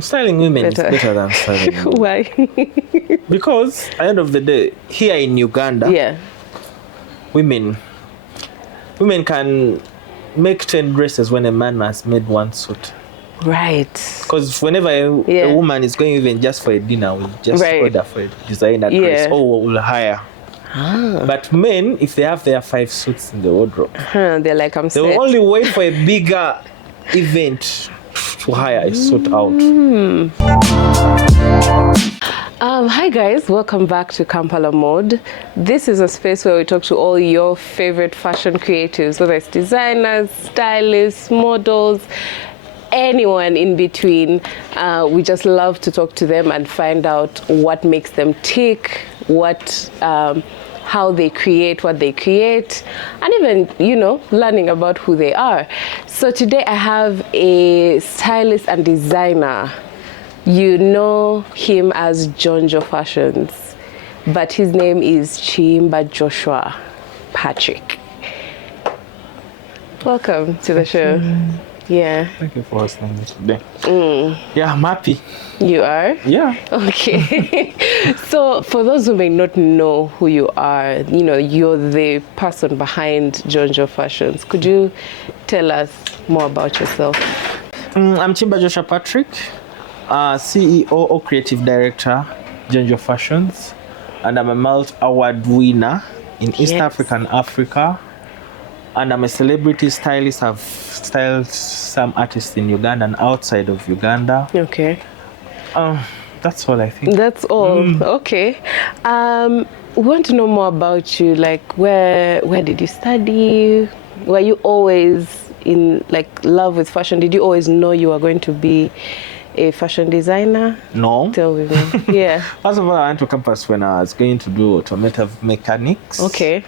Styling women is better than styling men. Why? Because at the end of the day, here in Uganda, Yeah. women can make 10 dresses when a man has made one suit. Right. Because whenever a woman is going even just for a dinner, we just order for a designer dress or we'll hire. But men, if they have their 5 suits in the wardrobe, they're like, I'm set. they'll only wait for a bigger event to hire a suit out. Hi guys, welcome back to Kampala Mode. This is a space where we talk to all your favorite fashion creatives, whether it's designers, stylists, models, anyone in between. We just love to talk to them and find out what makes them tick, how they create what they create, and even, learning about who they are. So today I have a stylist and designer. You know him as Jonjo Fashions, but his name is Kiyimba Joshua Patrick. Welcome to the show. Yeah. Thank you for hosting me today. Yeah, I'm happy. You are? Yeah. Okay. So for those who may not know who you are, you're the person behind Jonjo Fashions. Could you tell us more about yourself? I'm Kiyimba Joshua Patrick, CEO or Creative Director, Jonjo Fashions, and I'm a multi-award winner in East Africa and Africa. And I'm a celebrity stylist. I've styled some artists in Uganda and outside of Uganda. Okay. That's all I think. That's all. Okay. We want to know more about you. Like, where did you study? Were you always in love with fashion? Did you always know you were going to be a fashion designer? No. Tell me. Yeah. First of all, I went to campus when I was going to do automotive mechanics. Okay.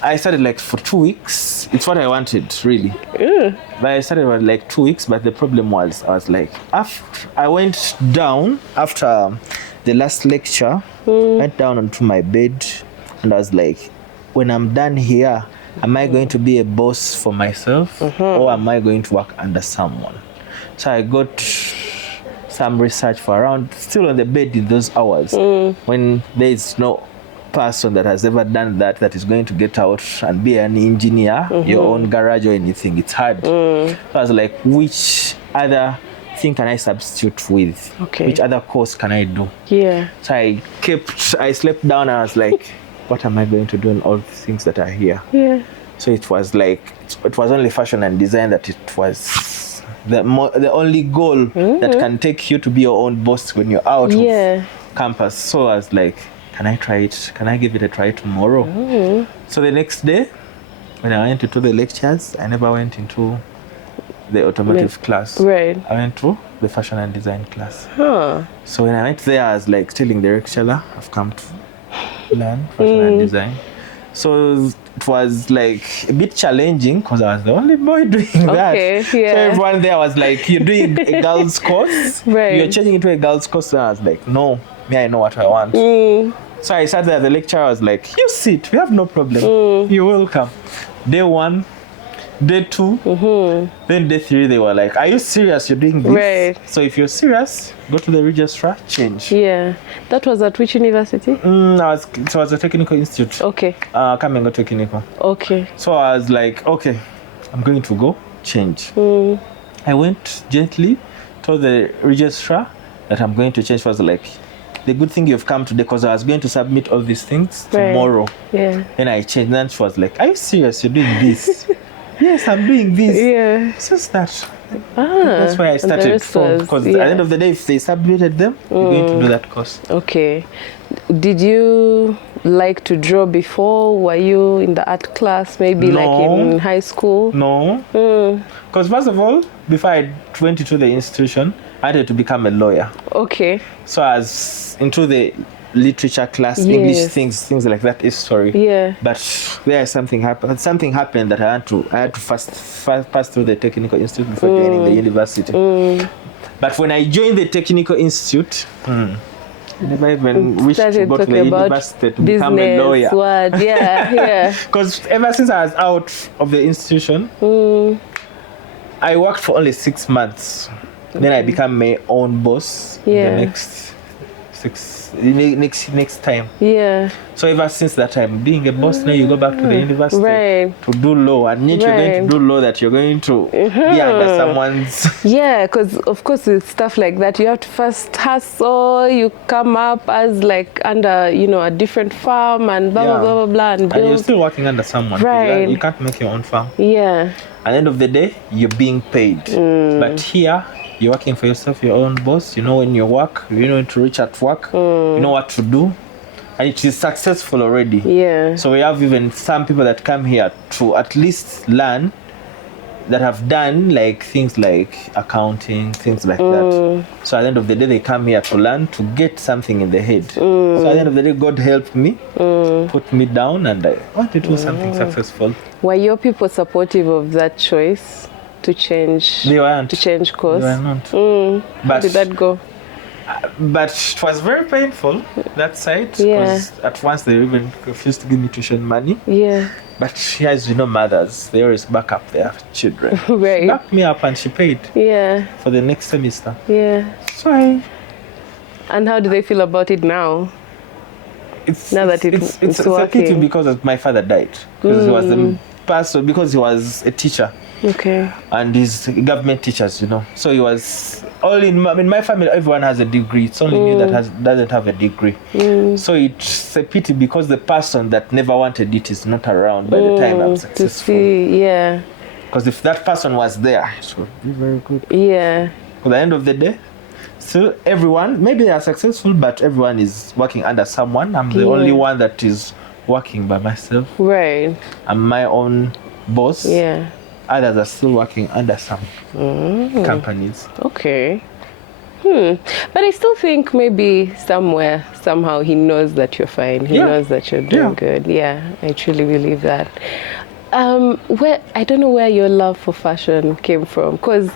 I studied for 2 weeks. It's what I wanted, really. But I studied for 2 weeks, but the problem was, I went down after the last lecture, went down onto my bed, and I was like, when I'm done here, am I going to be a boss for myself, or am I going to work under someone? So I got some research for around, still on the bed in those hours, when there is no person that has ever done that is going to get out and be an engineer, your own garage or anything. It's hard. So I was like, which other thing can I substitute with? Okay. Which other course can I do? Yeah. So I slept down and I was like, what am I going to do in all the things that are here? Yeah. So it was only fashion and design that it was the only goal that can take you to be your own boss when you're out of campus. So I was like, can I try it? Can I give it a try tomorrow? So the next day, when I went into the lectures, I never went into the automotive class. Right. I went to the fashion and design class. Huh. So when I went there, I was telling the lecturer, I've come to learn fashion and design. So it was a bit challenging because I was the only boy doing that. Yeah. So everyone there was like, you're doing a girl's course. Right. You're changing into a girl's course. And I was like, no, I know what I want. So I sat there, the lecturer was like, you sit, we have no problem. You're welcome. Day 1, day 2, then day 3, they were like, are you serious you're doing this? Right. So if you're serious, go to the registrar, change. Yeah. That was at which university? It was a technical institute. Okay. Kamengo Technical. Okay. So I was like, okay, I'm going to go change. I went gently, told the registrar that I'm going to change. Was like, the good thing you've come today, because I was going to submit all these things tomorrow. Yeah. Then I changed. Then she was like, are you serious you're doing this? Yes, I'm doing this. Yeah. It's just that. That's why I started from. Because at the end of the day, if they submitted them, you're going to do that course. Okay. Did you like to draw before? Were you in the art class, maybe in high school? No. Because first of all, before I went into the institution, I had to become a lawyer. Okay. So I was into the literature class, English things like that, history. Yeah. But there something happened that I had to first pass through the technical institute before joining the university. But when I joined the technical institute, I never even wished to go to the university to become a lawyer. Yeah. Because ever since I was out of the institution, I worked for only 6 months. Then I become my own boss. Yeah. The next time. Yeah. So ever since that time, being a boss, now you go back to the university Right. to do law, and yet you're going to do law that you're going to be under someone's. Yeah, because of course with stuff like that, you have to first hustle. You come up as like under, you know, a different farm and blah blah blah blah blah, and build. And you're still working under someone. Right. You can't make your own farm. Yeah. At the end of the day, you're being paid. But here, you're working for yourself, your own boss. You know when you work, you know when to reach at work, you know what to do. And it is successful already. Yeah. So we have even some people that come here to at least learn, that have done like things like accounting, things like that. So at the end of the day, they come here to learn, to get something in the head. So at the end of the day, God helped me, put me down, and I want to do something successful. Were your people supportive of that choice to change? They weren't. To change course? They were not. How did that go? But it was very painful, that side, because at once they even refused to give me tuition money. Yeah. But as you know, mothers, they always back up their children. Right. She backed me up and she paid for the next semester. Yeah. So And how do they feel about it now? It's working. a pity because my father died. Because he was the pastor, because he was a teacher. Okay. And he's government teachers, you know. So he was all in my family, everyone has a degree. It's only me that doesn't have a degree. So it's a pity because the person that never wanted it is not around by the time I'm successful. To see, yeah. Because if that person was there, it would be very good. Yeah. At the end of the day, still everyone, maybe they are successful, but everyone is working under someone. I'm the only one that is working by myself. Right. I'm my own boss. Yeah. Others are still working under some companies. Okay. But I still think maybe somewhere, somehow he knows that you're fine. He knows that you're doing good. Yeah, I truly believe that. Where I don't know where your love for fashion came from, because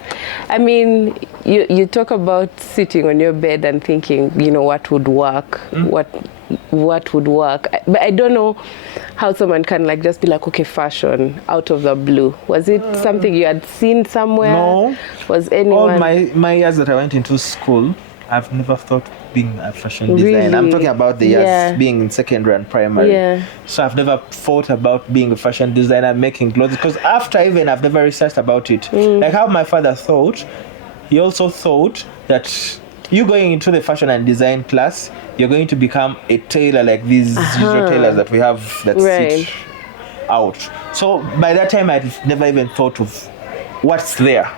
I mean you talk about sitting on your bed and thinking, you know, what would work, what would work, but I don't know how someone can like just be like, okay, fashion out of the blue. Was it something you had seen somewhere? No. Was anyone? All my years that I went into school, I've never thought being a fashion designer. Really? I'm talking about the years being in secondary and primary. Yeah. So I've never thought about being a fashion designer, making clothes, because after even I've never researched about it. Like how my father thought, he also thought that you going into the fashion and design class, you're going to become a tailor like these usual tailors that we have that sit out. So by that time I'd never even thought of what's there.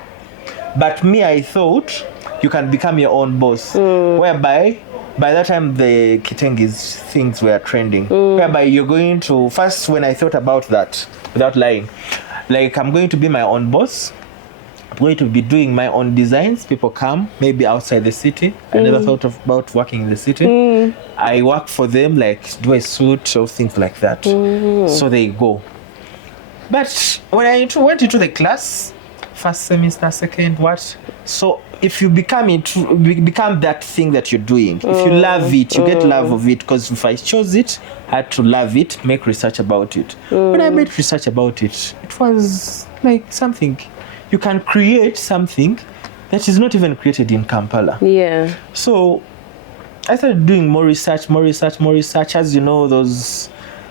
But me, I thought you can become your own boss, whereby by that time the Kitengis things were trending, whereby you're going to, first when I thought about that, without lying, like I'm going to be my own boss, I'm going to be doing my own designs, people come, maybe outside the city, I never thought about working in the city, I work for them, like do a suit or things like that, so they go. But when I went into the class, first semester, second, so if you become that thing that you're doing, if you love it, you get love of it. Because if I chose it, I had to love it, make research about it. When I made research about it, it was like something, you can create something that is not even created in Kampala. Yeah. So I started doing more research. As you know, those,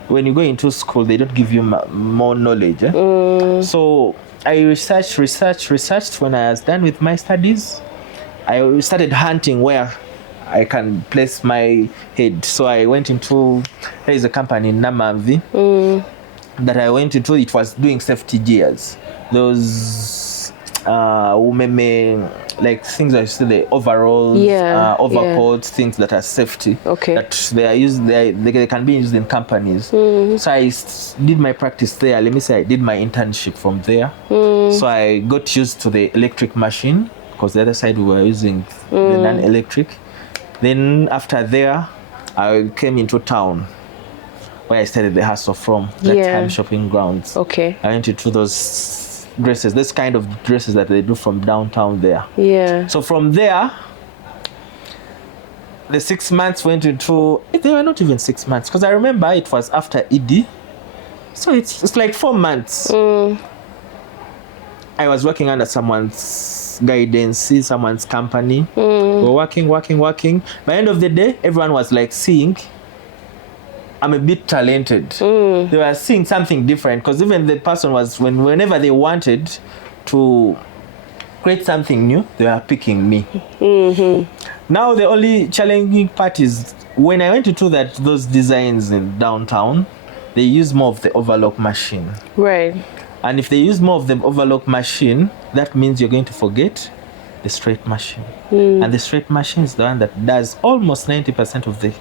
when you go into school, they don't give you more knowledge. So I researched. When I was done with my studies, I started hunting where I can place my head. So I went into, there is a company in Namamvi that I went into. It was doing safety gears. Those like things that you see, the overalls, overcoats, things that are safety. Okay. That they are used, they can be used in companies. So I did my practice there. Let me say I did my internship from there. So I got used to the electric machine, because the other side we were using the non-electric. Then after there, I came into town, where I started the hustle from. That time shopping grounds. Okay. I went into those dresses, this kind of dresses that they do from downtown there. Yeah. So from there, the 6 months went into, they were not even 6 months, because I remember it was after ED. So it's like 4 months. I was working under someone's guidance, someone's company. We're working. By the end of the day, everyone was like seeing I'm a bit talented. They were seeing something different, because even the person was, whenever they wanted to create something new, they were picking me. Now the only challenging part is when I went to do those designs in downtown, they use more of the overlock machine. Right. And if they use more of the overlock machine, that means you're going to forget the straight machine. And the straight machine is the one that does almost 90% of the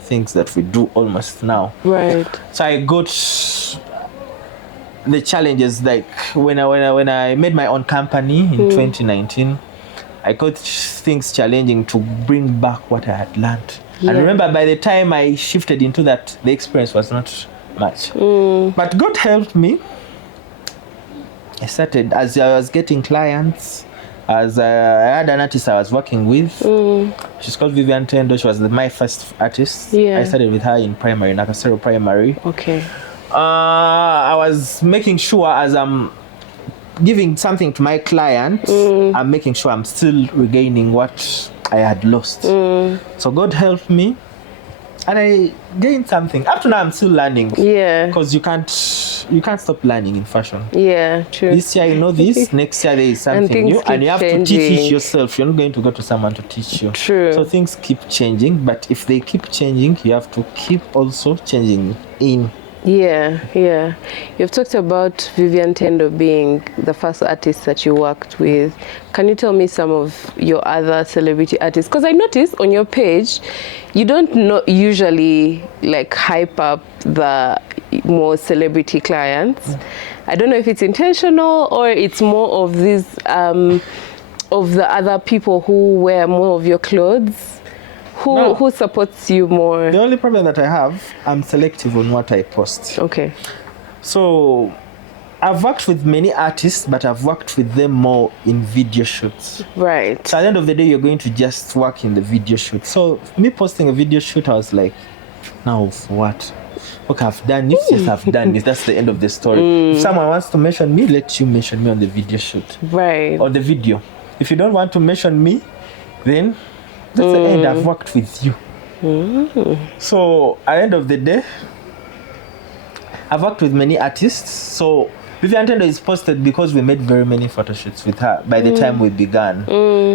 things that we do almost now. Right. So I got the challenges, like when I made my own company in 2019, I got things challenging to bring back what I had learned. And remember, by the time I shifted into that, the experience was not much. But God helped me. I started, as I was getting clients, as I had an artist I was working with. She's called Vivian Tendo. She was my first artist. I started with her in primary, Nakasero Primary. Okay. I was making sure, as I'm giving something to my client, I'm making sure I'm still regaining what I had lost. So God helped me, and I gained something. Up to now, I'm still learning. Because you can't stop learning in fashion. True. This year you know this, next year there is something new, and you have to teach it yourself. You're not going to go to someone to teach you. True. So things keep changing, but if they keep changing, you have to keep also changing in. You've talked about Vivian Tendo being the first artist that you worked with. Can you tell me some of your other celebrity artists? Because I noticed on your page, you don't usually like hype up the more celebrity clients. I don't know if it's intentional or it's more of these of the other people who wear more of your clothes. Who supports you more? The only problem that I have, I'm selective on what I post. Okay. So I've worked with many artists, but I've worked with them more in video shoots. Right. So at the end of the day, you're going to just work in the video shoot. So me posting a video shoot, I was like, now for what? Okay, I've done it. Yes, I've done it. That's the end of the story. If someone wants to mention me, let you mention me on the video shoot. Right. Or the video. If you don't want to mention me, then that's the end. I've worked with you. So at the end of the day, I've worked with many artists. So Vivian Tendo is posted because we made very many photo shoots with her by the time we began.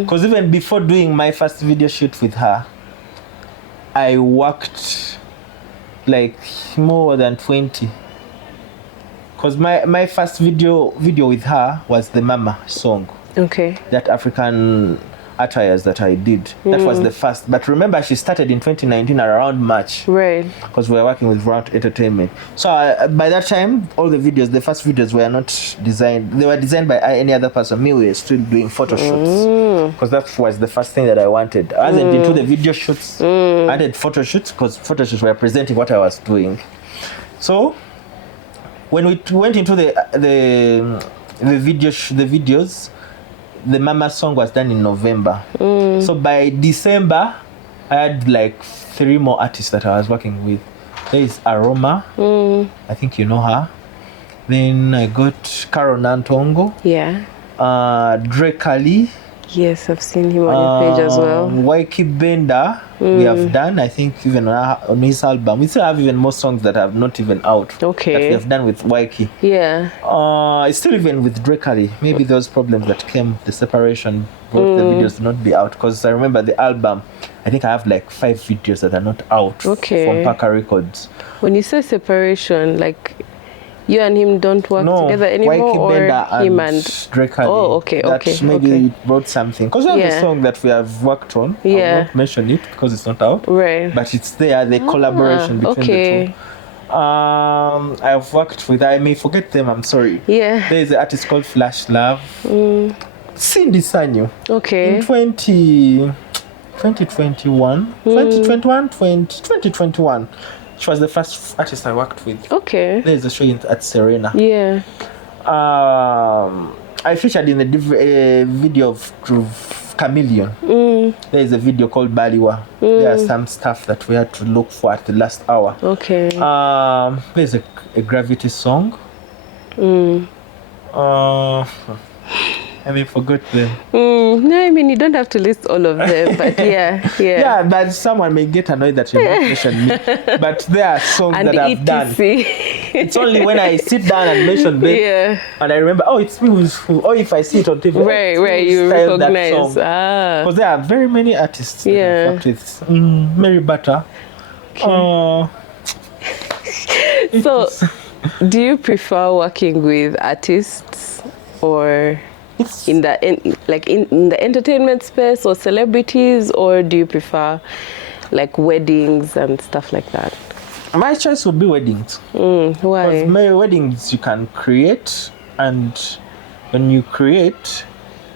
Because even before doing my first video shoot with her, I worked like more than 20. Because my first video with her was the Mama song. Okay. That African attires that I did. That was the first. But remember, she started in 2019 around March. Right. Because we were working with Round Entertainment. So by that time, all the first videos were not designed. They were designed by any other person. Me, we were still doing photo shoots. Because that was the first thing that I wanted. I wasn't into the video shoots. I did photo shoots because photo shoots were presenting what I was doing. So when we went into the videos, the Mama song was done in November. So by December, I had like 3 more artists that I was working with. There is Aroma. I think you know her. Then I got Carol Nantongo. Yeah. Drake Ali. Yes, I've seen him on your page as well. Waiki Benda, we have done, I think, even on his album. We still have even more songs that are not even out. Okay. That we have done with Waiki. Yeah. It's still even with Drake Ali. Maybe those problems that came, the separation, brought the videos to not be out. Because I remember the album, I think I have like 5 videos that are not out from Paka Records. When you say separation, like you and him don't work together anymore, Waiki or Benda him and Drake Ali. Oh, okay, that maybe it brought something. Because we have a song that we have worked on. I will not mention it because it's not out. Right. But it's there, the collaboration between the two. I've worked with, I may forget them, I'm sorry. Yeah. There is an artist called Flash Love. Cindy Sanyo. Okay. In 2021. She was the first artist I worked with. Okay. There's a show at Serena. Yeah. I featured in the video of Chameleon. There's a video called Baliwa. There are some stuff that we had to look for at the last hour. Okay. There's a Gravity song. And we forgot them. No, I mean, you don't have to list all of them, but yeah. Yeah, but someone may get annoyed that you don't mention me. But there are songs And that I've done. It's only when I sit down and mention them, and I remember, oh, it's me who, or if I see it on TV, right, you recognize. Because there are very many artists that I've worked with. Mary Butter. Okay. So, do you prefer working with artists or in the entertainment space or celebrities, or do you prefer like weddings and stuff like that? My choice would be weddings. Why? Because my weddings you can create, and when you create,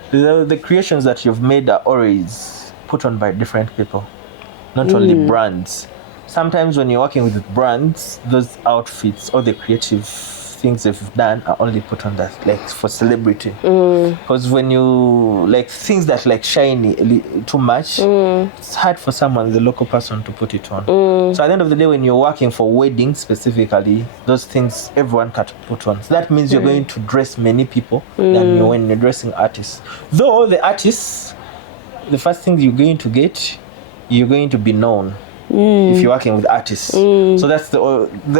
the creations that you've made are always put on by different people, not only brands. Sometimes when you're working with brands, those outfits or the creative things they've done are only put on that, like for celebrity. Because when you like things that like shiny too much, it's hard for someone, the local person, to put it on. So at the end of the day, when you're working for weddings specifically, those things everyone can put on. So that means you're going to dress many people than when you're dressing artists. Though the artists, the first thing you're going to get, you're going to be known. If you're working with artists. So that's the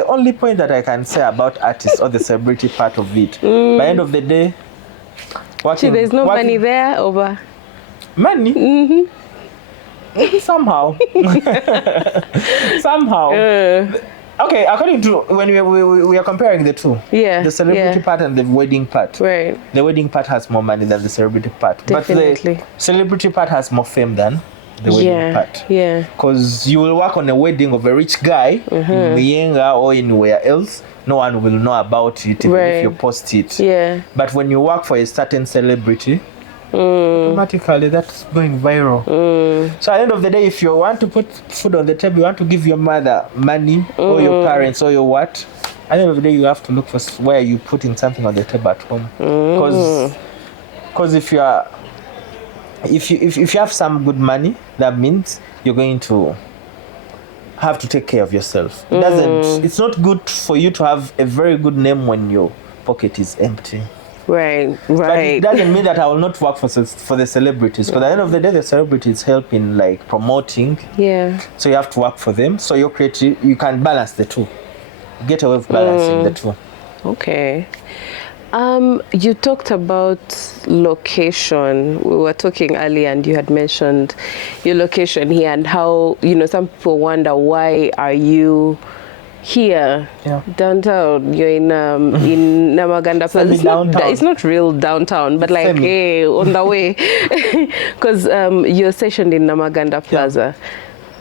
only point that I can say about artists or the celebrity part of it. By the end of the day, there's no money there over money. Somehow. Okay, according to when we are comparing the two, the celebrity part and the wedding part. Right. The wedding part has more money than the celebrity part. Definitely. But the celebrity part has more fame than the wedding part. Because you will work on a wedding of a rich guy in Mienga or anywhere else, no one will know about it even if you post it. But when you work for a certain celebrity, automatically that's going viral. So at the end of the day, if you want to put food on the table, you want to give your mother money or your parents or your what, at the end of the day you have to look for where you putting something on the table at home. Because if you are if you have some good money, that means you're going to have to take care of yourself. It's not good for you to have a very good name when your pocket is empty. Right. But it doesn't mean that I will not work for the celebrities. Because at the end of the day, the celebrities help in like promoting. So you have to work for them. So you're creative. You can balance the two. Get away with balancing the two. Okay. You talked about location. We were talking earlier and you had mentioned your location here and how, some people wonder, why are you here, downtown? You're in Namaganda Plaza. It's not real downtown, but like, hey, on the way. Because you're stationed in Namaganda Plaza.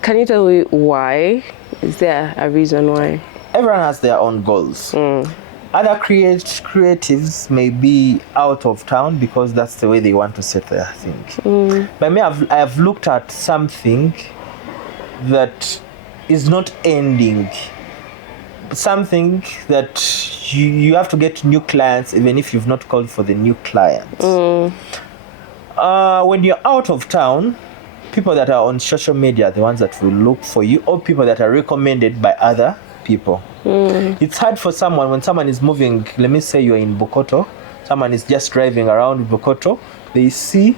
Can you tell me why? Is there a reason why? Everyone has their own goals. Other creatives may be out of town because that's the way they want to settle, I think. But me, I have looked at something that is not ending. Something that you have to get new clients even if you've not called for the new clients. When you're out of town, people that are on social media are the ones that will look for you, or people that are recommended by other people. It's hard for someone when someone is moving. Let me say you're in Bokoto, someone is just driving around Bokoto, they see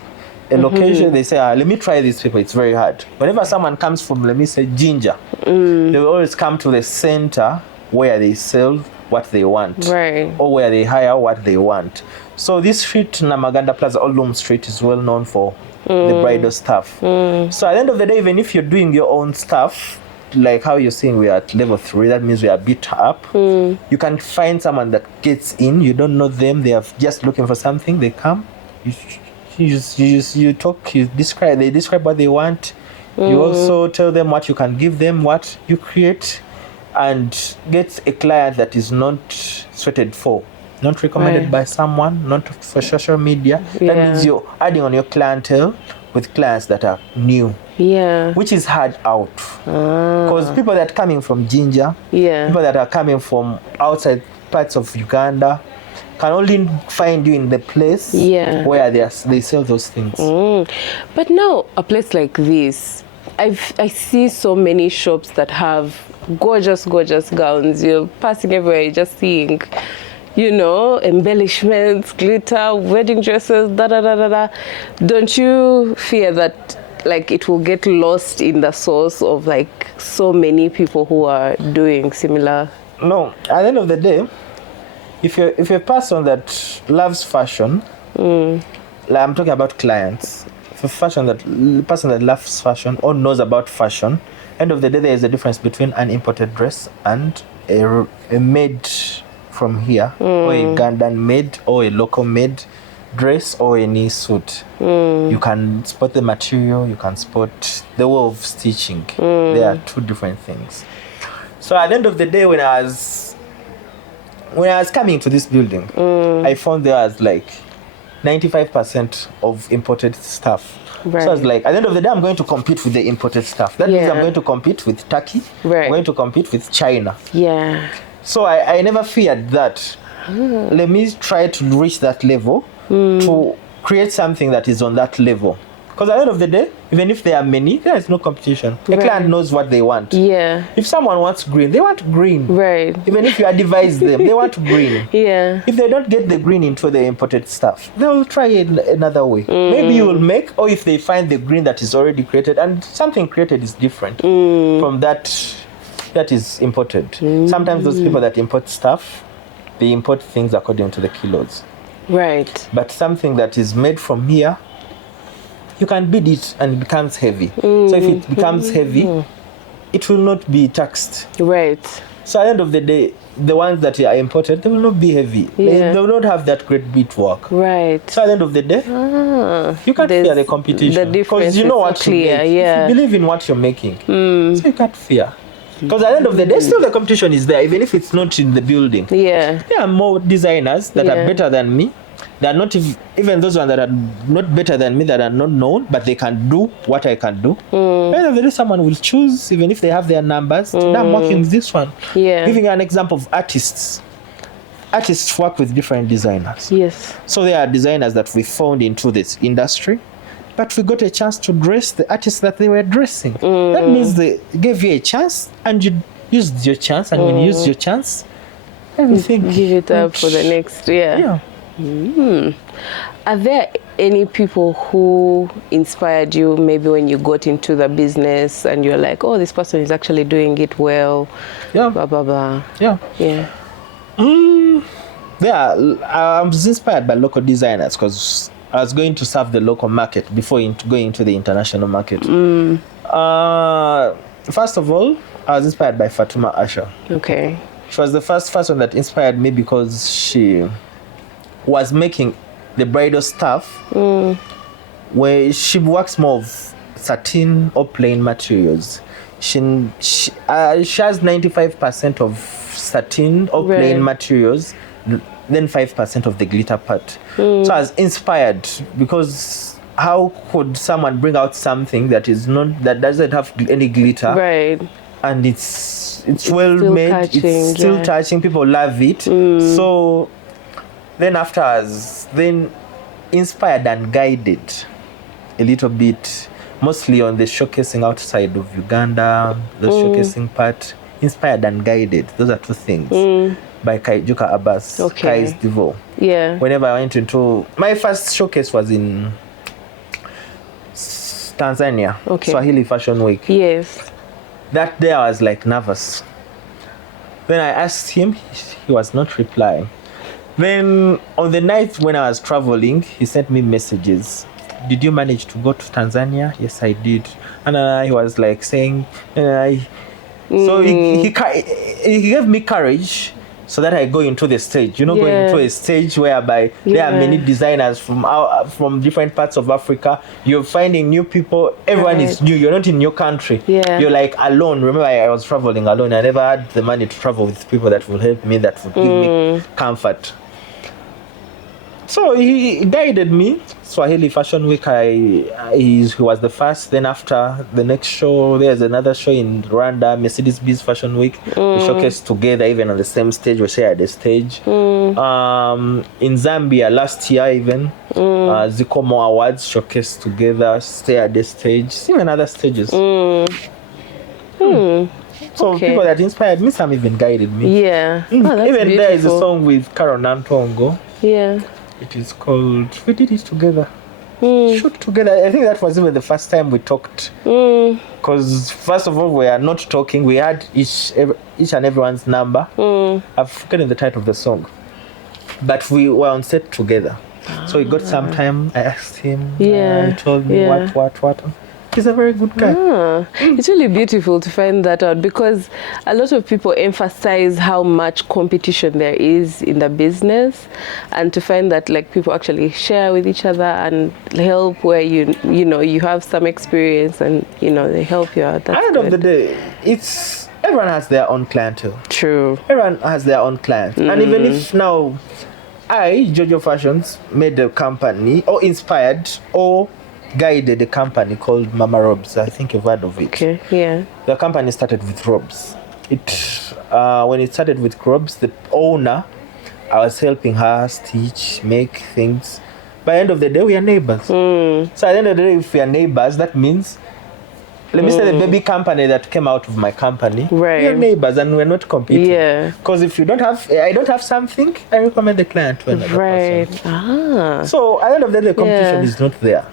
a location, they say, let me try these people. It's very hard. Whenever someone comes from, let me say, Jinja, they will always come to the center where they sell what they want, or where they hire what they want. So this street, Namaganda Plaza, Olum Street, is well known for the bridal stuff. So at the end of the day, even if you're doing your own stuff, like how you're saying we're at level 3, that means we are a bit up. You can find someone that gets in, you don't know them, they are just looking for something, they come, you talk, they describe what they want. You also tell them what you can give them, what you create, and get a client that is not sweated for, not recommended by someone, not for social media. That means you're adding on your clientele with clients that are new, which is hard out. Because people that are coming from Jinja, people that are coming from outside parts of Uganda, can only find you in the place where they sell those things. But now, a place like this, I see so many shops that have gorgeous gowns. You're passing everywhere, you're just seeing you know, embellishments, glitter, wedding dresses, da da da da da. Don't you fear that like it will get lost in the source of like so many people who are doing similar? No, at the end of the day, if you're a person that loves fashion, like I'm talking about clients, if a person that loves fashion or knows about fashion, end of the day there is a difference between an imported dress and a made from here, or a Ugandan made or a local made dress or a knee suit. You can spot the material, you can spot the way of stitching. They are two different things. So at the end of the day, when I was coming to this building, I found there was like 95% of imported stuff. Right. So I was like, at the end of the day, I'm going to compete with the imported stuff. That means I'm going to compete with Turkey. Right. I'm going to compete with China. Yeah. So I never feared that. Let me try to reach that level to create something that is on that level. Because at the end of the day, even if there are many, there is no competition. A client knows what they want. Yeah. If someone wants green, they want green. Right. Even if you advise them, they want green. Yeah. If they don't get the green into the imported stuff, they'll try it another way. Maybe you will make, or if they find the green that is already created, and something created is different from that is imported. Sometimes those people that import stuff, they import things according to the kilos. Right. But something that is made from here, you can beat it and it becomes heavy. So if it becomes heavy, it will not be taxed. Right. So at the end of the day, the ones that are imported, they will not be heavy. Yeah. They will not have that great beat work. Right. So at the end of the day, you can't fear the competition. Because you know what you make. Yeah. If you believe in what you're making, so you can't fear. Because at the end of the day, still the competition is there, even if it's not in the building. Yeah. There are more designers that are better than me. They are not even those ones that are not better than me, that are not known, but they can do what I can do. At the end of the day, someone will choose, even if they have their numbers. Today I'm working with this one. Yeah. Giving an example of artists. Artists work with different designers. Yes. So there are designers that we found into this industry, but we got a chance to dress the artists that they were dressing. That means they gave you a chance, and you used your chance, and when you used your chance, everything. Give it up for the next year. Yeah. Are there any people who inspired you maybe when you got into the business and you're like, oh, this person is actually doing it well? Yeah. Blah, blah, blah. Yeah. Yeah. I was inspired by local designers because I was going to serve the local market before going to the international market. First of all, I was inspired by Fatuma Asha. Okay. She was the first person that inspired me because she was making the bridal stuff where she works more of satin or plain materials. She has 95% of satin or plain materials, then 5% of the glitter part. So I was inspired because how could someone bring out something that doesn't have any glitter, right, and it's well still made, catching, it's still touching, people love it. So then after I was then inspired and guided a little bit, mostly on the showcasing outside of Uganda, the showcasing part, inspired and guided. Those are two things. By Kaijuka Abbas, Kai's Divo. Yeah. Whenever I went into, my first showcase was in Tanzania, Swahili Fashion Week. Yes. That day I was like nervous. When I asked him, he was not replying. Then on the night when I was traveling, he sent me messages. Did you manage to go to Tanzania? Yes, I did. And he was like saying, so he gave me courage so that I go into the stage. Going into a stage whereby there are many designers from different parts of Africa. You're finding new people. Everyone is new. You're not in your country. Yeah. You're like alone. Remember, I was traveling alone. I never had the money to travel with people that will help me, that would give me comfort. So he guided me. Swahili Fashion Week, he was the first. Then after the next show, there's another show in Rwanda, Mercedes-Benz Fashion Week. We showcased together, even on the same stage. We shared the stage. In Zambia last year, even Zikomo Awards showcased together, stay at the stage, even other stages. So Okay. people that inspired me, some even guided me. Yeah. Oh, that's Even there is a beautiful. song with Carol Nantongo. Yeah. It is called We Did It Together. Mm. Shoot Together. I think that was even the first time we talked. Because first of all, we are not talking. We had each and everyone's number. I've forgotten the title of the song. But we were on set together. So we got some time. I asked him. Yeah. He told me what. He's a very good guy. It's really beautiful to find that out, because a lot of people emphasize how much competition there is in the business, and to find that like people actually share with each other and help where you know you have some experience and they help you out. That's At the end of the good. day, everyone has their own clientele. True. Everyone has their own clients. And even if now Jonjo Fashions made a company or inspired or guided a company called Mama Robs. I think you've heard of it. Okay. Yeah. The company started with Robs. When it started with Robs, the owner, I was helping her stitch, make things. By the end of the day, we are neighbors. So at the end of the day, if we are neighbors, that means, let me say the baby company that came out of my company, Right. we are neighbors and we're not competing. Yeah. Because if I don't have something, I recommend the client to another Right. person. So at the end of the day, the competition Yeah. is not there.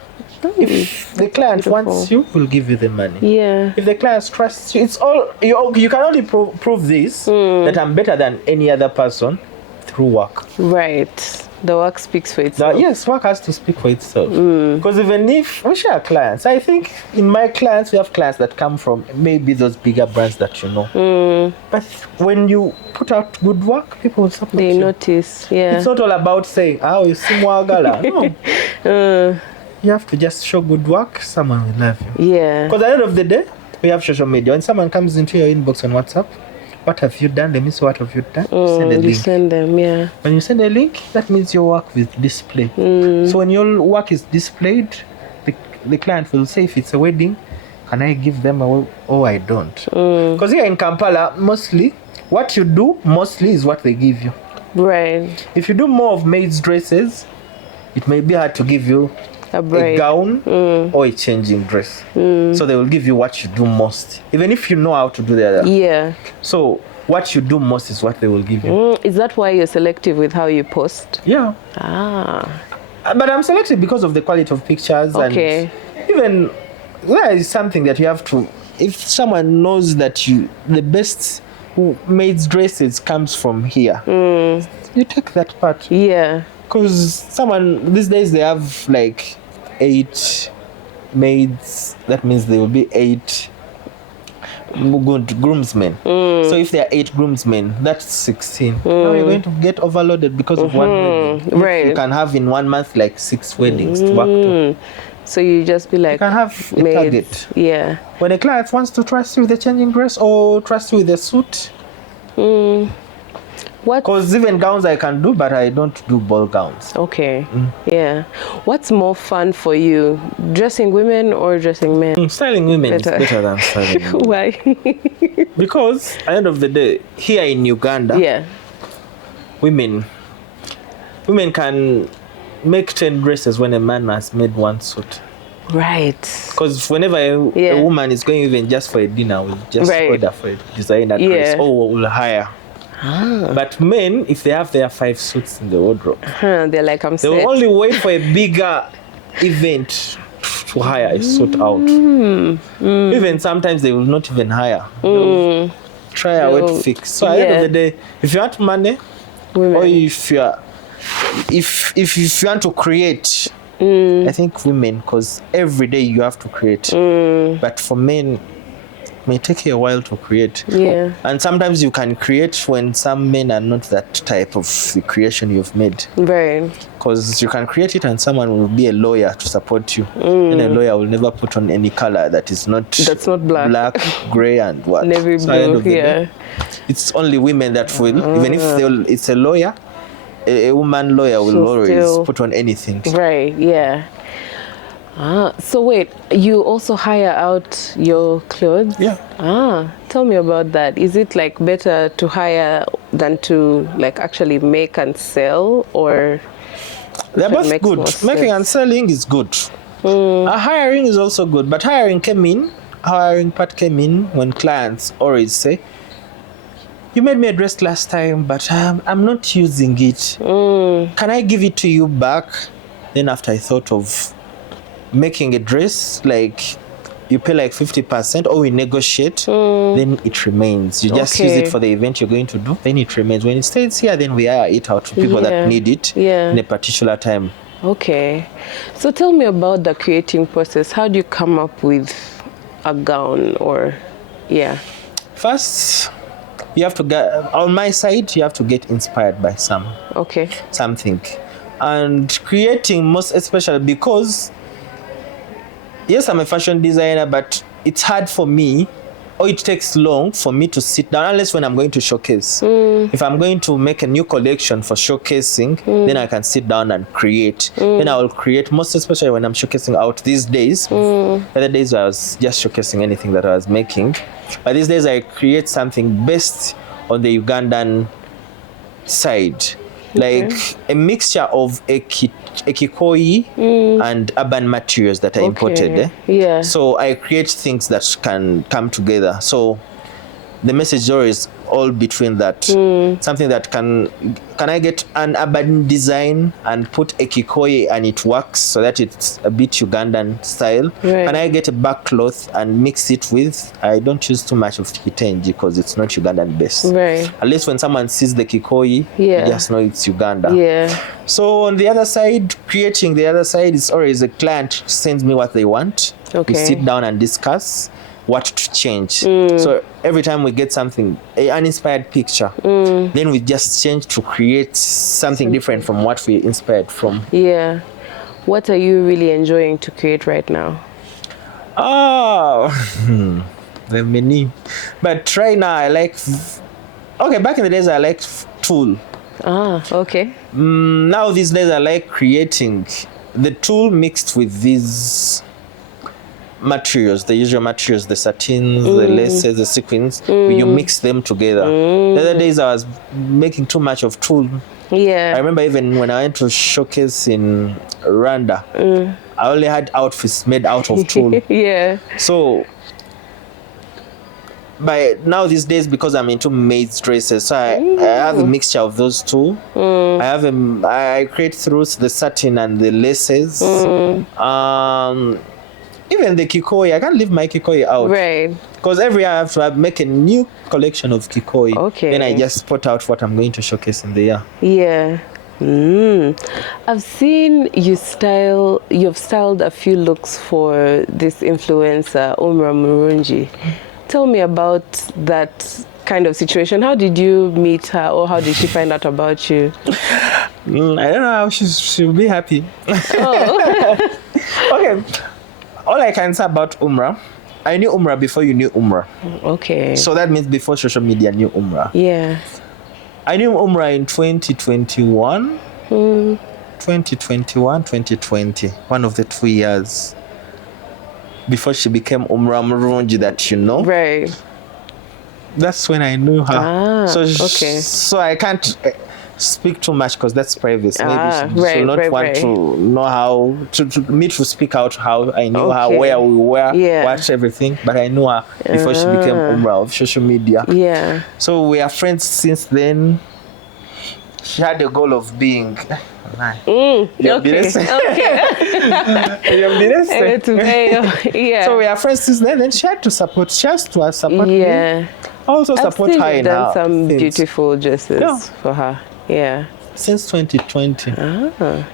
If the client wants you, we'll give you the money. Yeah. If the client trusts you, it's all you can only prove this that I'm better than any other person through work. Right. The work speaks for Now, itself. yes, work has to speak for itself. Because even if we share clients, I think in my clients we have clients that come from maybe those bigger brands that you know. But when you put out good work, people will support They you. notice. Yeah. It's not all about saying, "Oh, you see Mwagala." No. You have to just show good work, someone will love you. Yeah. Because at the end of the day, we have social media. When someone comes into your inbox on WhatsApp, what have you done? Let me see what have you done. Send a You link. send them. Yeah. When you send a link, that means your work is displayed. So when your work is displayed, the client will say, if it's a wedding, can I give them a oh, I don't. Because here in Kampala, mostly, what you do mostly is what they give you. Right. If you do more of maids' dresses, it may be hard to give you A a braid. gown or a changing dress. So they will give you what you do most, even if you know how to do the other. Yeah. So what you do most is what they will give you. Is that why you're selective with how you post? Yeah. Ah. But I'm selected because of the quality of pictures. Okay. And even there is something that you have to, if someone knows that the best maids dresses comes from here, you take that part. Yeah. Because someone these days they have like 8 maids. That means there will be 8 good groomsmen. So if there are 8 groomsmen, that's 16. Now you're going to get overloaded because of one wedding. Right. You can have in 1 month like 6 weddings to work to. So you just be like, You can have a maids. target. Yeah. When a client wants to trust you with a changing dress or trust you with a suit, What? because even gowns I can do, but I don't do ball gowns. Okay. Yeah. What's more fun for you, dressing women or dressing men? Styling women Better. is better than styling men. Why? Because at the end of the day, here in Uganda, Yeah. women can make 10 dresses when a man has made 1 suit. Right. Because whenever Yeah. a woman is going even just for a dinner, we'll just Right. order for a designer dress Yeah. or we'll hire. But men, if they have their 5 suits in the wardrobe, They're like, I'm they will set. only wait for a bigger event to hire a suit out. Even sometimes they will not even hire. They'll try a way to fix. So at the end of the day, if you want money, Women. or if you want to create, I think women, because every day you have to create. But for men, it may take you a while to create. Yeah. And sometimes you can create when some men are not that type of the creation you've made. Right. Because you can create it and someone will be a lawyer to support you. And a lawyer will never put on any color that's not black. gray, and what. Navy So at the end blue. of the day, it's only women that will, even if it's a lawyer, a woman lawyer will She'll always still- put on anything. Right. Yeah. So wait, you also hire out your clothes? Yeah. Tell me about that. Is it like better to hire than to like actually make and sell, or They're which one both makes more good. sense? Making and selling is good. Hiring is also good, but hiring came in hiring part came in, when clients always say, you made me a dress last time, but I'm not using it. Can I give it to you back? Then after I thought of making a dress, like you pay like 50% or we negotiate, then it remains. You just use it for the event you're going to do, then it remains. When it stays here, then we hire it out to people that need it in a particular time. Okay. So tell me about the creating process. How do you come up with a gown or, First, you have to get, on my side, you have to get inspired by something. And creating most especially because, yes, I'm a fashion designer, but it's hard for me, or it takes long for me to sit down, unless when I'm going to showcase. If I'm going to make a new collection for showcasing, then I can sit down and create. Then I will create, most especially when I'm showcasing out these days. The other days I was just showcasing anything that I was making. But these days I create something based on the Ugandan side. Like a mixture of ekikoi and urban materials that I imported. So I create things that can come together. So the message is always all between that. Something that can I get an urban design and put ekikoi and it works so that it's a bit Ugandan style. Can I get a back cloth and mix it with, I don't choose too much of kitenji because it's not Ugandan based. At least when someone sees the kikoi, you just know it's Uganda. So on the other side, creating the other side is always a client sends me what they want. We sit down and discuss what to change. So every time we get something, an inspired picture, then we just change to create something different from what we inspired from. What are you really enjoying to create right now? There are many. But right now I like, back in the days I liked tulle. Now these days I like creating the tulle mixed with these materials, the usual materials, the satins, the laces, the sequins, you mix them together. The other days I was making too much of tulle. I remember even when I went to showcase in Rwanda, I only had outfits made out of tulle. So by now these days, because I'm into maids dresses, so I have a mixture of those two. I create through the satin and the laces. Even the kikoi, I can't leave my kikoi out. Because every year I have to make a new collection of kikoi. Then I just put out what I'm going to showcase in the year. I've seen you've styled a few looks for this influencer, Umrah Murungi. Tell me about that kind of situation. How did you meet her, or how did she find out about you? I don't know how she'll be happy. All I can say about Umrah, I knew Umrah before you knew Umrah. So that means before social media knew Umrah. I knew Umrah in 2021. 2020. One of the 2 years before she became Umrah Murungi that you know. That's when I knew her. So I can't speak too much because that's privacy. Maybe she will not want to know how me to speak out how I knew her, where we were, watch everything. But I knew her before she became Umrah of social media. So we are friends since then. She had the goal of being. So we are friends since then. Then she had to support. She has to support me. I also support her in her. I've seen some beautiful dresses for her. Since 2020.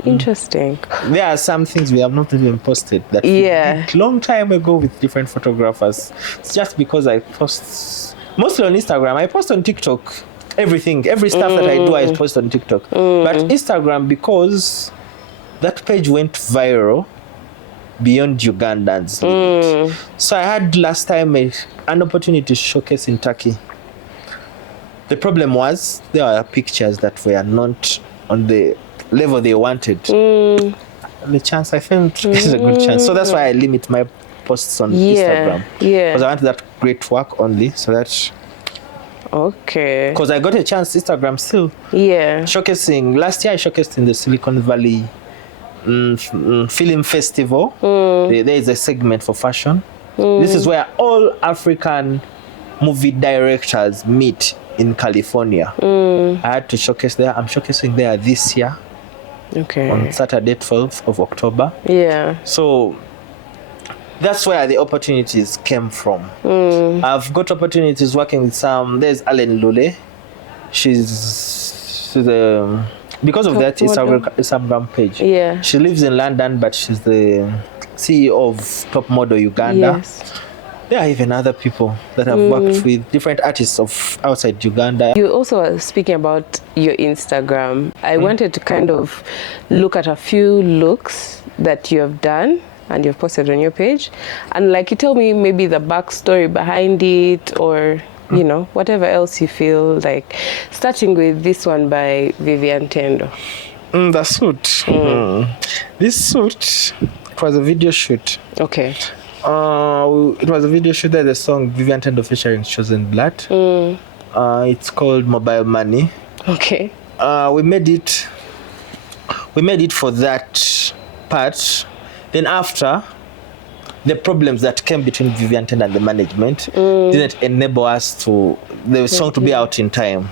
Interesting. There are some things we have not even posted that we did long time ago with different photographers. It's just because I post mostly on Instagram. I post on TikTok. Every stuff that I do, I post on TikTok. But Instagram, because that page went viral beyond Ugandans. So I had last time an opportunity to showcase in Turkey. The problem was there were pictures that were not on the level they wanted. The chance I felt is a good chance. So that's why I limit my posts on Instagram. Because I want that great work only, so that. Because I got a chance Instagram still. Showcasing. Last year I showcased in the Silicon Valley film festival. There is a segment for fashion. This is where all African movie directors meet in California. I had to showcase there. I'm showcasing there this year on Saturday, 12th of October. Yeah. So that's where the opportunities came from. I've got opportunities working with there's Allen Lule. She's because of that, it's Instagram page. Yeah. She lives in London, but she's the CEO of Top Model Uganda. Yes. There are even other people that I've worked with, different artists of outside Uganda. You also were speaking about your Instagram. I wanted to kind of look at a few looks that you have done and you've posted on your page. And like you tell me maybe the backstory behind it, or you know, whatever else you feel like. Starting with this one by Vivian Tendo. The suit. This suit, it was a video shoot. Okay. It was a video shoot. There's a song Vivian Tendo featuring Chosen Blood. It's called Mobile Money. Okay. We made it for that part. Then after, the problems that came between Vivian Tendo and the management didn't enable us the song to be out in time.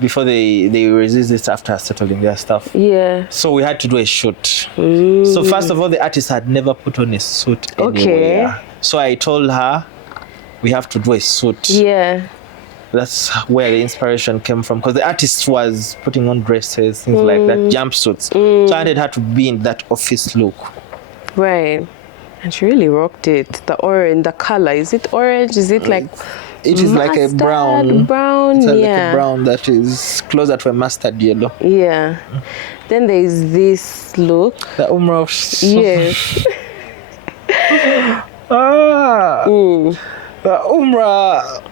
Before they released it after settling their stuff. Yeah. So we had to do a shoot. So first of all, the artist had never put on a suit anywhere. So I told her, we have to do a suit. Yeah. That's where the inspiration came from, because the artist was putting on dresses, things like that, jumpsuits. So I wanted her to be in that office look. Right. And she really rocked it. The orange, the color, is it orange? Is it like it is like a brown. Brown, it's yeah. like a brown that is closer to a mustard yellow. Yeah. Then there is this look. The Umrah. Yes. The Umrah.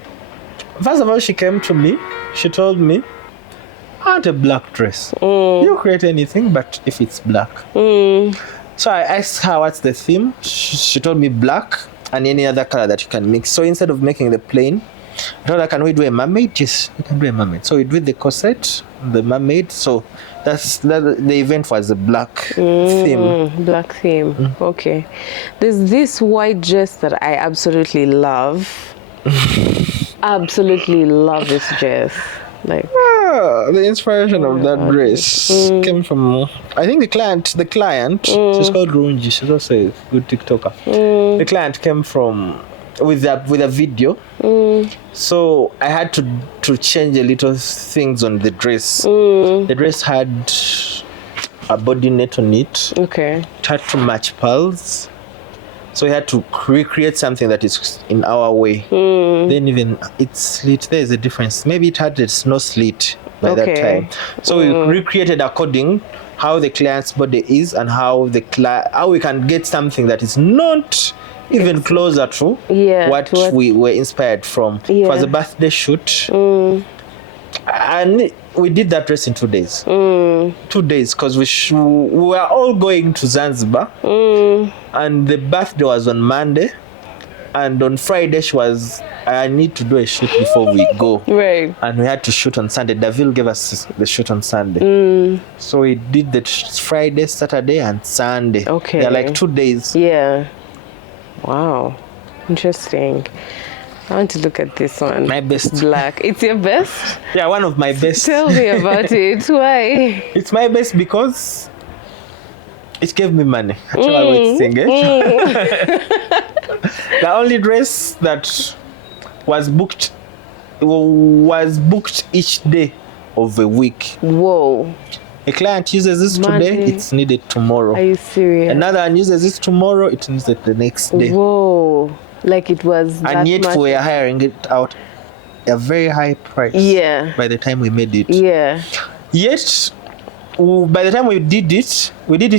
First of all, she came to me. She told me, I want a black dress. You create anything, but if it's black. So I asked her, what's the theme? She told me black and any other color that you can mix. So instead of making the plain, I told her, can we do a mermaid? Yes, we can do a mermaid. So we did the corset, the mermaid. So the event was a black theme. Black theme. Okay. There's this white dress that I absolutely love. Absolutely love this dress. Like the inspiration of that dress came from, I think the client, she's called Murungi, she's also a good TikToker. The client came from with a video. So I had to change a little things on the dress. The dress had a body net on it. Okay. It had to match pearls. So we had to recreate something that is in our way. Then even it's slit, there is a difference. Maybe it had no slit by that time. So we recreated according how the client's body is and how we can get something that is not even closer to what we were inspired from. It was a birthday shoot. And we did that dress in 2 days. 2 days, because we were all going to Zanzibar. And the birthday was on Monday. And on Friday, I need to do a shoot before we go. Right. And we had to shoot on Sunday. Davil gave us the shoot on Sunday. So we did the Friday, Saturday, and Sunday. Okay. They're like 2 days. Yeah. Wow. Interesting. I want to look at this one. My best. Black. It's your best? Yeah, one of my best. Tell me about it. Why? It's my best because it gave me money. Actually, the only dress that was booked each day of a week. Whoa. A client uses this today, it's needed tomorrow. Are you serious? Another one uses this tomorrow, it needs it the next day. Whoa. Like it was and yet much? We are hiring it out a very high price. Yeah. By the time we made it. Yeah. Yet, by the time we did it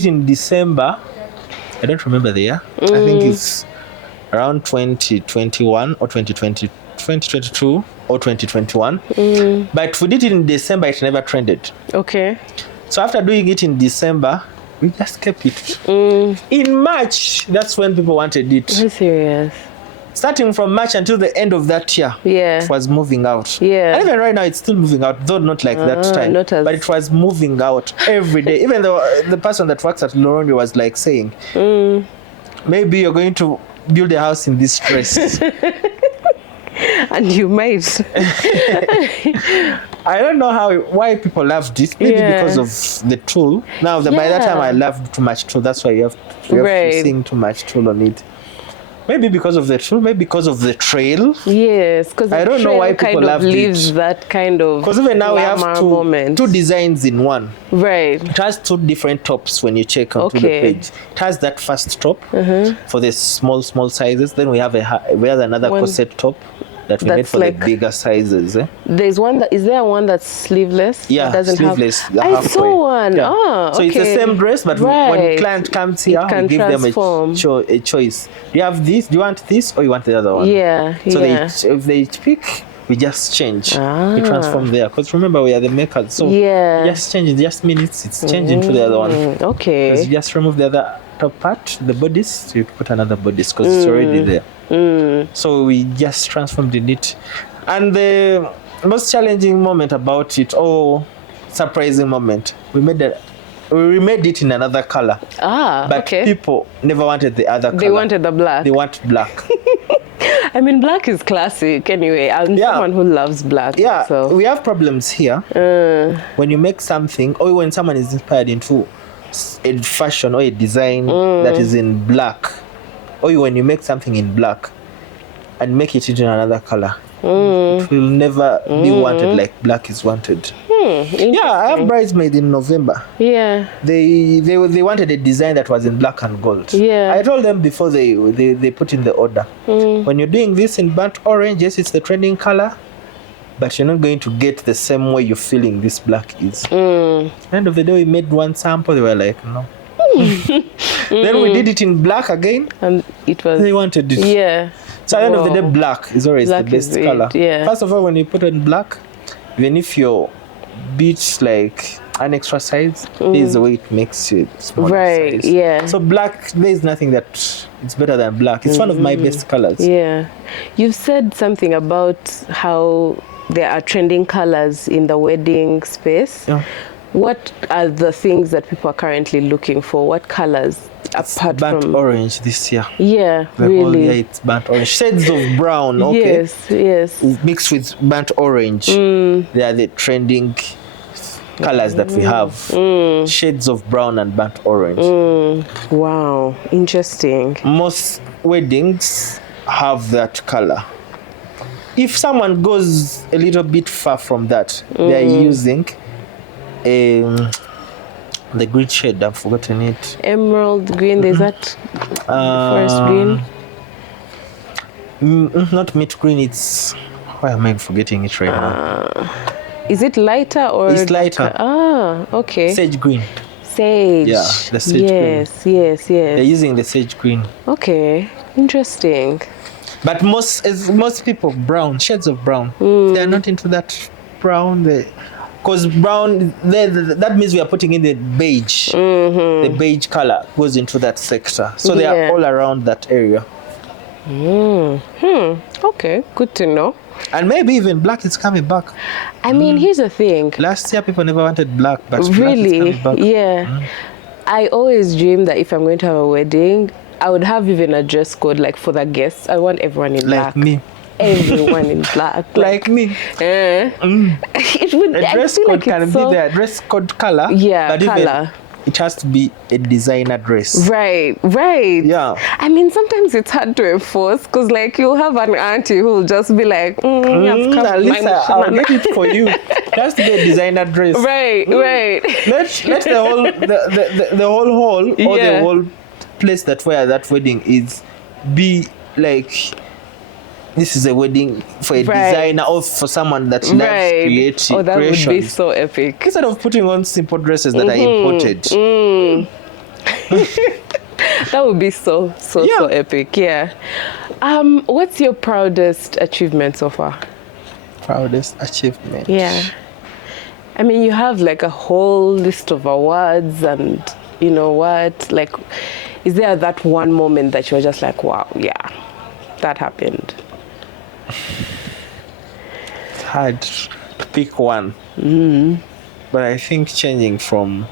in December. I don't remember the year. I think it's around 2021 or 2022 or 2021. But we did it in December, it never trended. Okay. So after doing it in December, we just kept it. In March, that's when people wanted it. Are you serious? Starting from March until the end of that year, it was moving out. Yeah. And even right now, it's still moving out, though not like that time. But it was moving out every day. Even though the person that works at Laurent was like saying, maybe you're going to build a house in this dress. And you might. I don't know why people loved it. Maybe because of the tool. Now, by that time, I loved too much tool. That's why you have to sing too much tool on it. Maybe because of the tool. Maybe because of the trail. Yes, because I don't know why people loved leaves it. That kind of. Because even now we have two designs in one. Right. It has two different tops when you check onto the page. It has that first top for the small sizes. Then we have another corset top that we made for the bigger sizes. There's one is there one that's sleeveless? Yeah, doesn't sleeveless. I saw one. Yeah. Oh, okay. So it's the same dress, but when client comes here, we give them a choice. Do you have this? Do you want this or you want the other one? Yeah. So if they pick, we just change. We transform there. Because remember, we are the makers. So we just change in just minutes. It's changing to the other one. Okay. Because you just remove the other top part, the bodice, so you put another bodice because it's already there. So we just transformed it. And the most challenging moment about it, surprising moment, we remade it in another color. But people never wanted the other color. They wanted the black. They want black. I mean, black is classic anyway. I'm someone who loves black. Yeah, so. We have problems here. When you make something, or when someone is inspired into a fashion or a design that is in black, or when you make something in black and make it into another color, it will never be wanted like black is wanted. I have bridesmaid in November. Yeah. They wanted a design that was in black and gold. Yeah. I told them before they put in the order. When you're doing this in burnt orange, yes, it's the trending color, but you're not going to get the same way you're feeling this black is. At the end of the day, we made one sample. They were like, no. Then we did it in black again, and they wanted it. Yeah. So at the end of the day, black is always the best color. Yeah. First of all, when you put it in black, even if your beach like an extra size, there's the way it makes you smaller size. Yeah. So black, there's nothing that it's better than black. It's one of my best colors. Yeah. You've said something about how there are trending colors in the wedding space. Yeah. What are the things that people are currently looking for? What colors apart burnt from orange this year? Yeah, the really. Whole year it's burnt orange. Shades of brown, okay. Yes. Mixed with burnt orange. They are the trending colors that we have. Shades of brown and burnt orange. Wow, interesting. Most weddings have that color. If someone goes a little bit far from that, they are using the green shade. I've forgotten it. Emerald green. There's that forest green. Not mint green. It's why am I forgetting it right now? Is it lighter or? It's lighter. Okay. Sage green. Sage. Yeah, the sage green. Yes. They're using the sage green. Okay, interesting. But most people brown, shades of brown. They're not into that brown. Because brown, that means we are putting in the beige. The beige color goes into that sector. So they are all around that area. Okay, good to know. And maybe even black is coming back. I mean, here's the thing. Last year, people never wanted black, but really, black is coming back. Yeah. I always dream that if I'm going to have a wedding, I would have even a dress code, like for the guests. I want everyone in black. Like me. Everyone in black. Like me. It would. A dress code can be the dress code color. Yeah, but color. It has to be a designer dress. Right. Yeah. I mean, sometimes it's hard to enforce because, like, you'll have an auntie who'll just be like, Lisa, I'll get it for you. It has to be a designer dress. Right. Let the whole hall or the whole place where that wedding is be like, this is a wedding for a designer or for someone that loves creative. Oh, that would be so epic. Instead of putting on simple dresses that are imported. That would be so epic. Yeah. What's your proudest achievement so far? Proudest achievement? Yeah. I mean, you have like a whole list of awards and you know what? Like, is there that one moment that you're just like, wow, yeah, that happened? It's hard to pick one. But I think changing from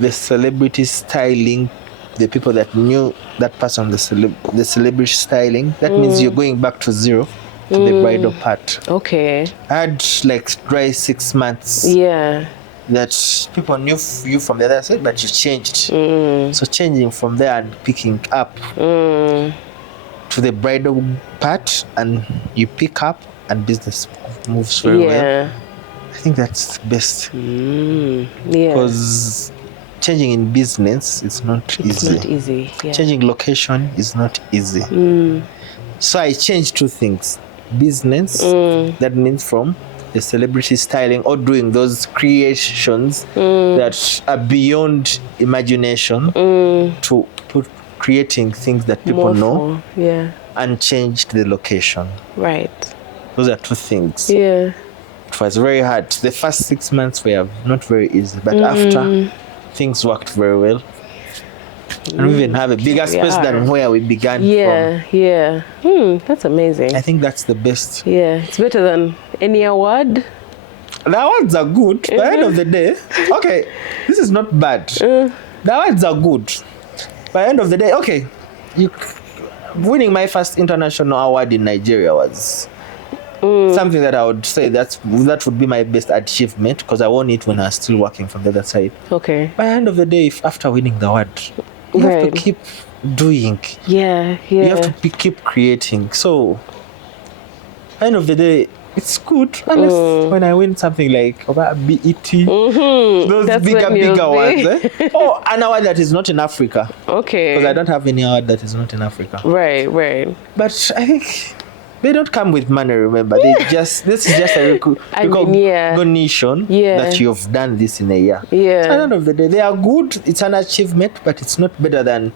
the celebrity styling the people that knew that person, the celebrity styling. That means you're going back to zero to the bridal part. Okay. I had like dry 6 months. Yeah. That people knew you from the other side, but you changed. So changing from there and picking up to the bridal part, and you pick up and business moves very well. I think that's the best. Because changing in business is not easy. It's not easy. Yeah. Changing location is not easy. So I changed 2 things. Business, that means from the celebrity styling or doing those creations that are beyond imagination to creating things that people know and changed the location. Right. Those are 2 things. Yeah. It was very hard. The first 6 months were not very easy, but after, things worked very well. And we even have a bigger space than where we began from. Yeah. That's amazing. I think that's the best. Yeah, it's better than any award. The awards are good. By the end of the day, okay, this is not bad. The awards are good. By the end of the day, okay, winning my first international award in Nigeria was something that I would say that would be my best achievement, because I won it when I was still working from the other side. Okay. By the end of the day, after winning the award, you have to keep doing. You have to keep creating. So, at the end of the day, it's good. Unless when I win something like BET, those That's bigger awards. Oh, an award that is not in Africa. Okay. Because I don't have any award that is not in Africa. Right. But I think they don't come with money, remember. This is just a recognition that you've done this in a year. So at the end of the day, they are good. It's an achievement, but it's not better than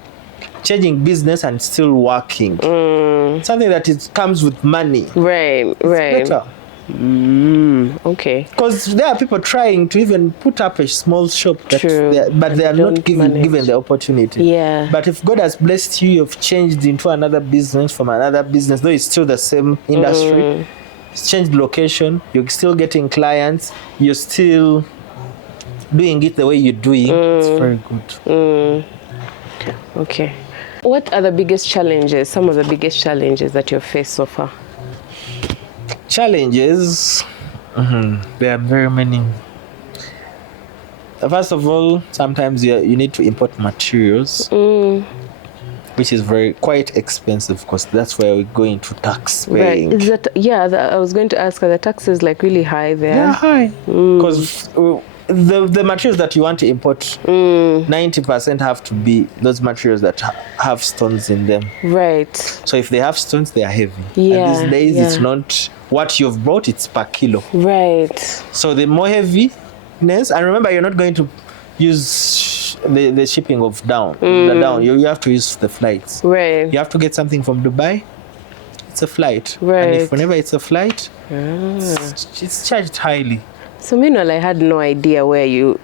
changing business and still working. Something that comes with money. It's better. Okay. Because there are people trying to even put up a small shop, but they are not given the opportunity. But if God has blessed you, you've changed into another business from another business, though it's still the same industry. It's changed location. You're still getting clients. You're still doing it the way you're doing. It's very good. Okay. What are the biggest challenges? Some of the biggest challenges that you've faced so far? Challenges, there are very many. First of all, sometimes you need to import materials, which is quite expensive, because that's where we go into tax paying. Is that, I was going to ask, are the taxes like really high there? They're high, because the materials that you want to import, 90% have to be those materials that have stones in them. So if they have stones, they are heavy. And these days, it's not what you've bought, it's per kilo. So the more heaviness, and remember, you're not going to use the shipping of down. You have to use the flights. You have to get something from Dubai. It's a flight. And whenever it's a flight, it's charged highly. So meanwhile, I had no idea where you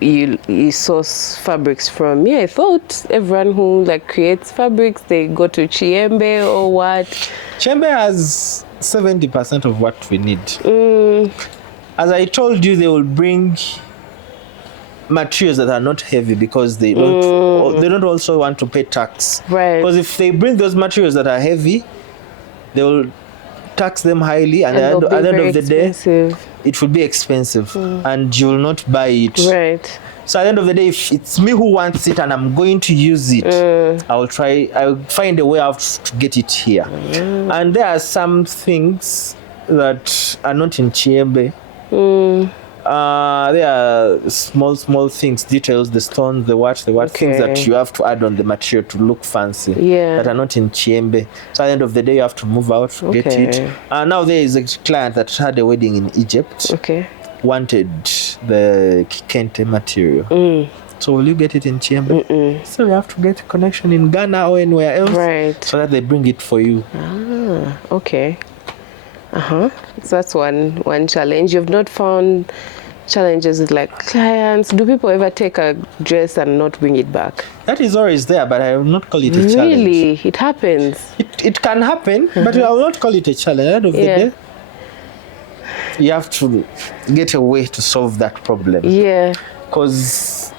source fabrics from. I thought everyone who creates fabrics, they go to Kiyimba or what? Kiyimba has 70% of what we need. As I told you, they will bring materials that are not heavy, because they don't also want to pay tax. Because if they bring those materials that are heavy, they will tax them highly, and at the end of the day, it will be expensive, and you will not buy it. So at the end of the day, if it's me who wants it and I'm going to use it, I'll find a way out to get it here. And there are some things that are not in Kiyimba. There are small things, details, the stones, the what, things that you have to add on the material to look fancy, that are not in Kiyimba. So at the end of the day, you have to move out to get it. Now there is a client that had a wedding in Egypt, wanted the kente material. So will you get it in Kiyimba? So you have to get a connection in Ghana or anywhere else, so that they bring it for you. So that's one challenge. You've not found challenges with clients? Do people ever take a dress and not bring it back? That is always there, but I will not call it a challenge. Really? It happens? It can happen, but I will not call it a challenge. At the end of the day, you have to get a way to solve that problem. Because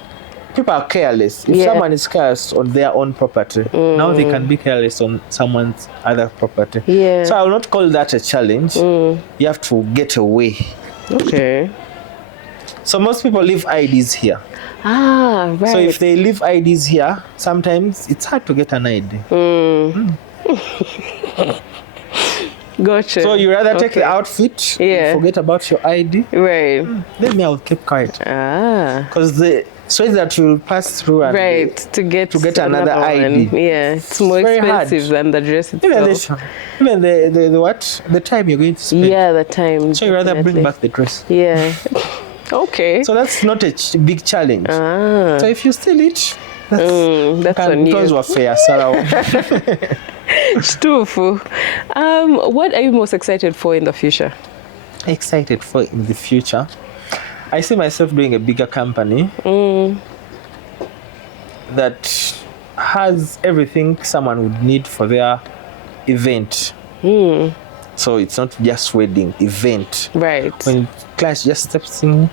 people are careless. If someone is careless on their own property, now they can be careless on someone's other property. Yeah. So I will not call that a challenge. You have to get away. Okay. So most people leave IDs here. Ah, right. So if they leave IDs here, sometimes it's hard to get an ID. Gotcha. So you rather take the outfit, forget about your ID. Right. Then me, I will keep quiet. Ah. Because the sweat that will pass through and to get another ID. one. Yeah, it's more expensive than the dress itself. Even the what? The time you're going to spend. Yeah, the time. So you rather bring back the dress. Yeah. Okay. So that's not a big challenge. Ah. So if you steal it, that's on you. Those were fair, Sarah. Stufu. What are you most excited for in the future? Excited for in the future? I see myself doing a bigger company that has everything someone would need for their event. So it's not just wedding, event. Right. When clients just steps in,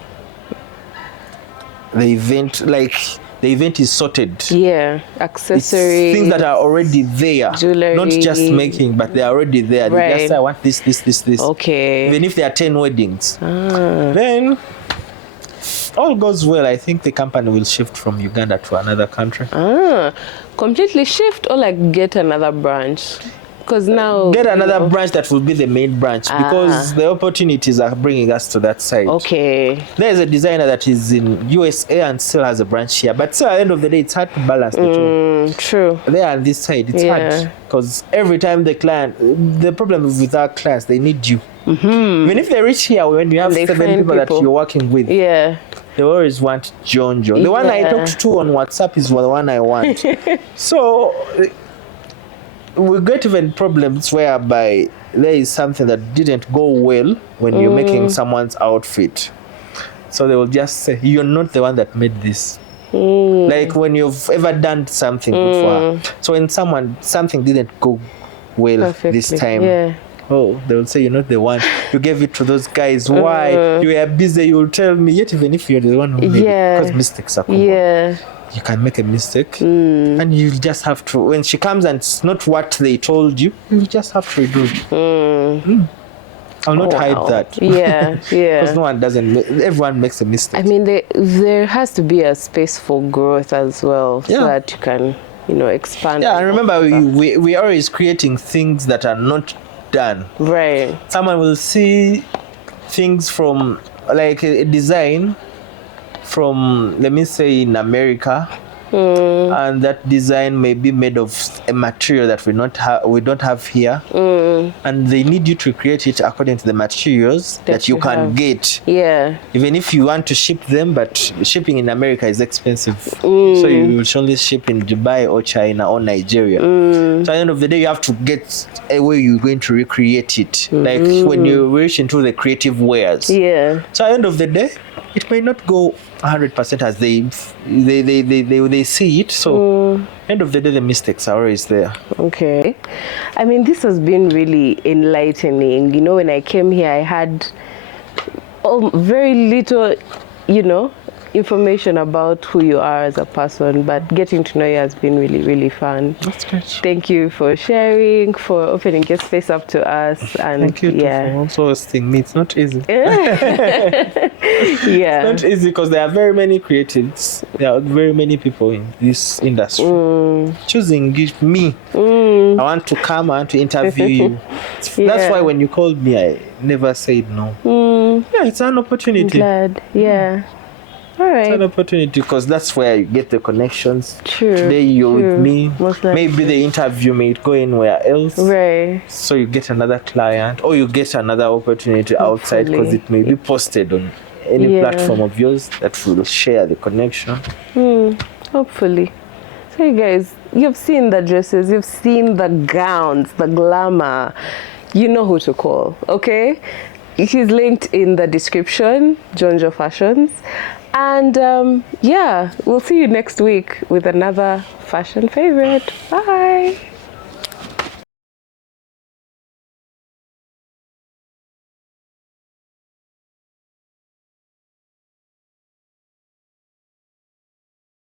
the event is sorted. Yeah, accessories. It's things that are already there. Jewelry. Not just making, but they're already there. Right. They just say, I want this. Okay. Even if there are 10 weddings. Then, all goes well, I think the company will shift from Uganda to another country. Completely shift or like get another branch? Because now get another branch that will be the main branch because the opportunities are bringing us to that side. Okay. There's a designer that is in USA and still has a branch here, but still at the end of the day, it's hard to balance the two. True. There on this side, it's hard because every time the problem with our clients, they need you. Even if they reach here, when you have 7 people that you're working with, they always want Jonjo. The one I talked to on WhatsApp is the one I want. So we get even problems whereby there is something that didn't go well when you're making someone's outfit. So they will just say, you're not the one that made this. Like when you've ever done something good for her. So when something didn't go well this time, they will say, you're not the one. You gave it to those guys. Why? You were busy, you'll tell me. Yet even if you're the one who made it, because mistakes are common. You can make a mistake and you just have to, when she comes and it's not what they told you, you just have to redo it. I'll not hide that. Because no one everyone makes a mistake. I mean, there has to be a space for growth as well, so that you can, expand. Yeah, and remember, we are always creating things that are not done. Right. Someone will see things from, like a design from, let me say, in America, and that design may be made of a material that we don't have here, and they need you to create it according to the materials that you can get. Even if you want to ship them, but shipping in America is expensive, so you should only ship in Dubai or China or Nigeria. So at the end of the day, you have to get a way you're going to recreate it, like when you reach into the creative wares. So at the end of the day, it may not go 100% as they see it. So end of the day, the mistakes are always there. Okay. I mean, this has been really enlightening. When I came here, I had very little, information about who you are as a person, but getting to know you has been really, really fun. That's good. Thank you for sharing, for opening your space up to us. And thank you for also hosting me. It's not easy. It's not easy because there are very many creatives. There are very many people in this industry. Choosing me. I want to come, I want to interview you. That's why when you called me, I never said no. It's an opportunity. I'm glad. All right. It's an opportunity because that's where you get the connections. True. Today you're with me. Maybe the interview may go anywhere else. Right. So you get another client or you get another opportunity outside because it may be posted on any platform of yours that will share the connection. Hopefully. So you guys, you've seen the dresses, you've seen the gowns, the glamour. You know who to call, okay? He's linked in the description, Jonjo Fashions. And we'll see you next week with another fashion favorite. Bye.